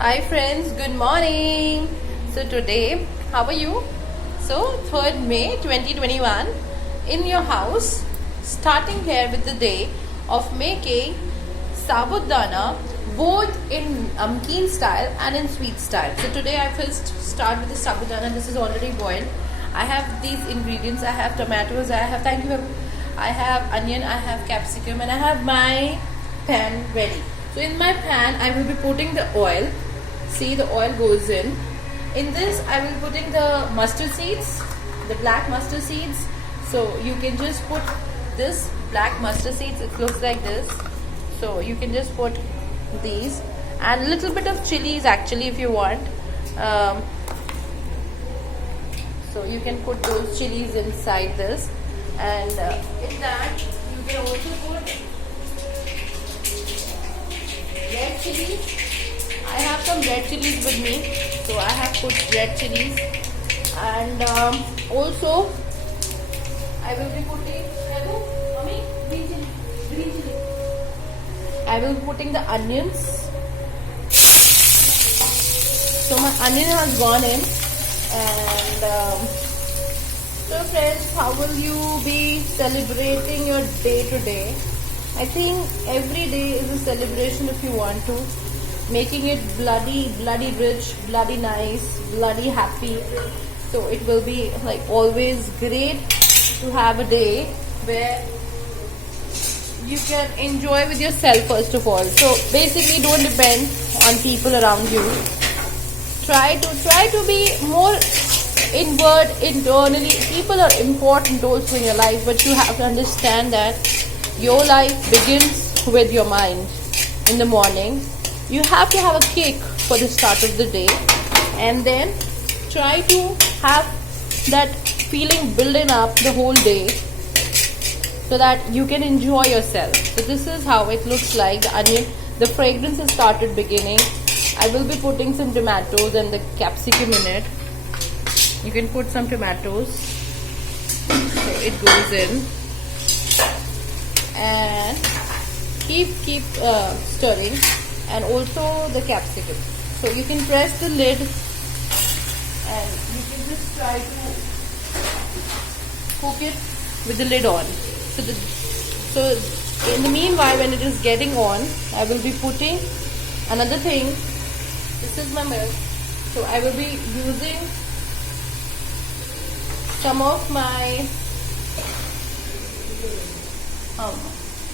Hi friends, good morning. So today, how are you? So 3rd May 2021 in your house, starting here with the day of making sabudana both in amkeen style and in sweet style. So today I first start with the sabudana. This is already boiled. I have these ingredients. I have tomatoes. I have onion. I have capsicum, and I have my pan ready. So in my pan, I will be putting the oil. See, the oil goes in. In this, I will putting the mustard seeds, the black mustard seeds. So you can just put this black mustard seeds. It looks like this. So you can just put these and a little bit of chilies actually if you want. So you can put those chilies inside this, and in that you can also put red chilies. I have some red chilies with me, so I have put red chilies, and also I will be putting green chili. I will be putting the onions. So my onion has gone in, and so friends, how will you be celebrating your day today? I think every day is a celebration if you want to. Making it bloody rich, bloody nice, bloody happy. So it will be like always great to have a day where you can enjoy with yourself first of all. So basically don't depend on people around you. Try to be more inward, internally. People are important also in your life, but you have to understand that your life begins with your mind in the morning. You have to have a cake for the start of the day, and then try to have that feeling building up the whole day so that you can enjoy yourself. So this is how it looks like. The onion, the fragrance has started beginning. I will be putting some tomatoes and the capsicum in it. You can put some tomatoes. So it goes in, and keep stirring. And also the capsicum. So you can press the lid, and you can just try to cook it with the lid on. So in the meanwhile, when it is getting on, I will be putting another thing. This is my milk. So I will be using some of my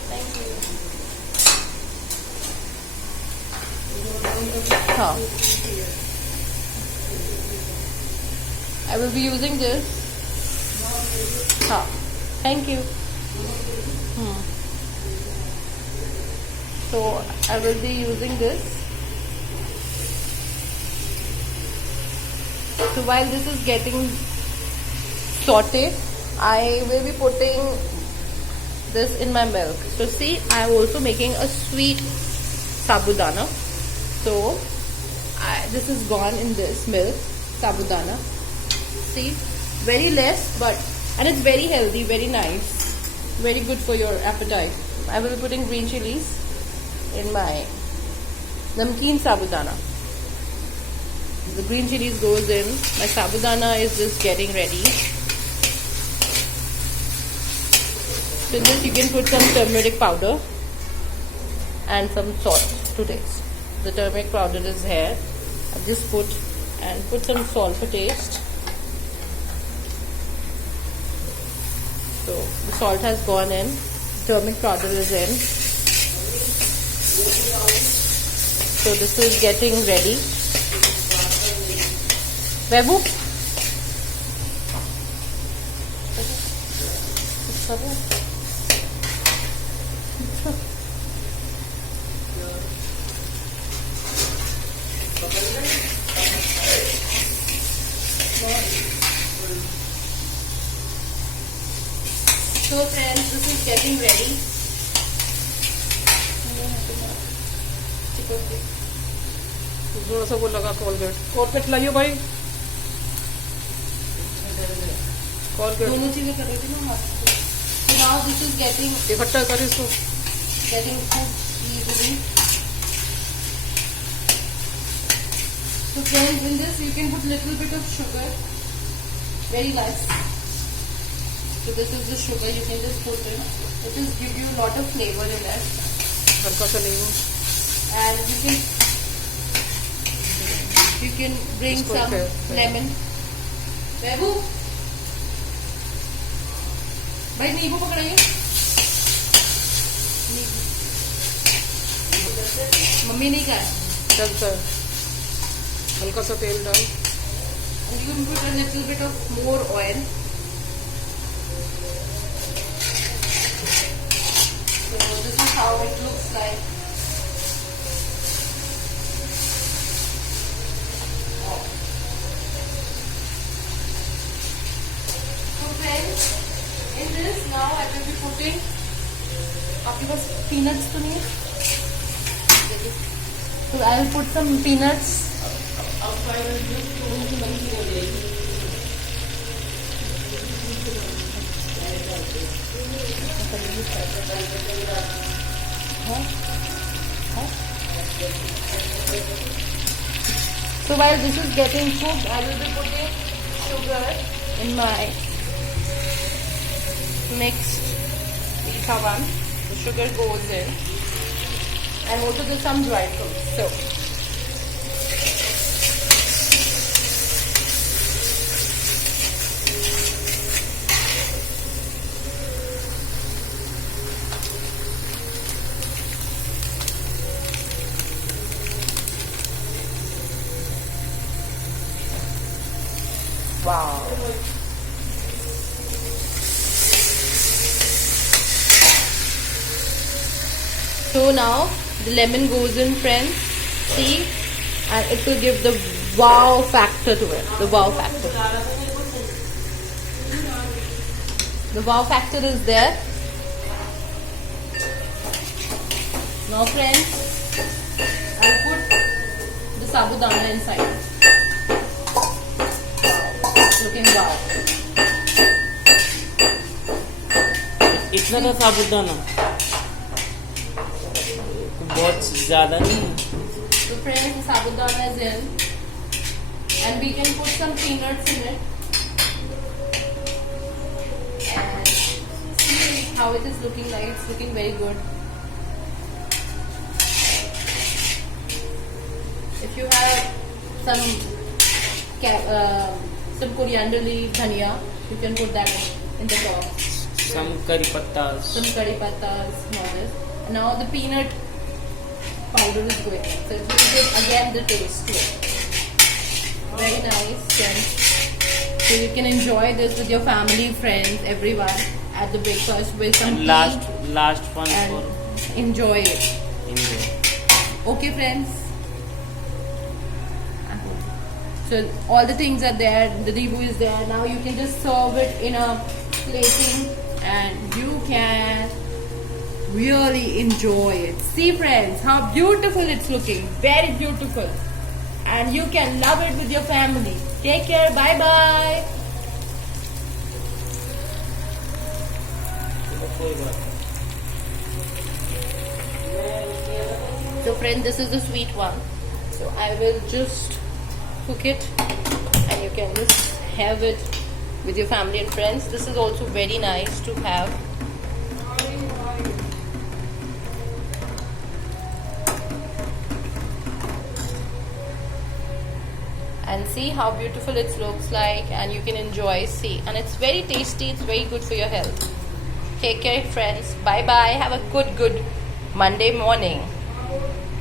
thank you. I will be using this. Thank you. So I will be using this. So while this is getting sauteed, I will be putting this in my milk. So see, I am also making a sweet sabudana. So this is gone in this milk sabudana. See, very less, and it's very healthy, very nice, very good for your appetite. I will be putting green chilies in my namkeen sabudana. The green chilies goes in. My sabudana is just getting ready. So in this you can put some turmeric powder and some salt to taste. The turmeric powder is here. I just put some salt for taste. So the salt has gone in. Turmeric powder is in. So this is getting ready. Babu? So friends, this is getting ready. थोड़ा सा वो लगा Colgate लाइयो भाई Colgate दोनों चीजें कर रही थी ना. So now this is getting इकट्ठा कर इसको cooked easily. So friends, in this you can put little bit of sugar, very less. So this is the sugar you can just put in. It just give you a lot of flavor in it. हल्का सा नींबू And you can bring इसको some lemon. बेबू, भाई नींबू पकड़ाइए. Mummy नहीं खाए. चलता है हल्का सा तेल डाल And you can put a little bit of more oil. So this is how it looks like. So friends, in this now I will be putting. आपके पास peanuts तो नहीं है? So I will put some peanuts. So while this is getting cooked, I will be putting sugar in my mixed meetha one. The sugar goes in, and also there's some dry fruits. So wow. So now the lemon goes in, friends. See, and it will give the wow factor to it. The wow factor. The wow factor is there. Now, friends, I'll put the sabudana inside. Looking wow. इतना था साबुदाना बहुत ज्यादा नहीं है. So friends, the sabudana is in, and we can put some peanuts in it. And see how it is looking like. It's looking very good. If you have some coriander leaf, dhania, you can put that in the top. some curry pattas. Some curry pattas, all this. And now the peanut powder is going in. So it will give again the taste to it. Very nice, friends. So you can enjoy this with your family, friends, everyone at the breakfast with some And tea last one for and enjoy it. India. Okay, friends. So all the things are there. The dibu is there. Now you can just serve it in a plating, and you can really enjoy it. See, friends, how beautiful it's looking. Very beautiful. And you can love it with your family. Take care. Bye bye. So friend, this is the sweet one. So I will just cook it, and you can just have it with your family and friends. This is also very nice to have. And see how beautiful it looks like, and you can enjoy. See, and it's very tasty. It's very good for your health. Take care, friends. Bye bye. Have a good Monday morning.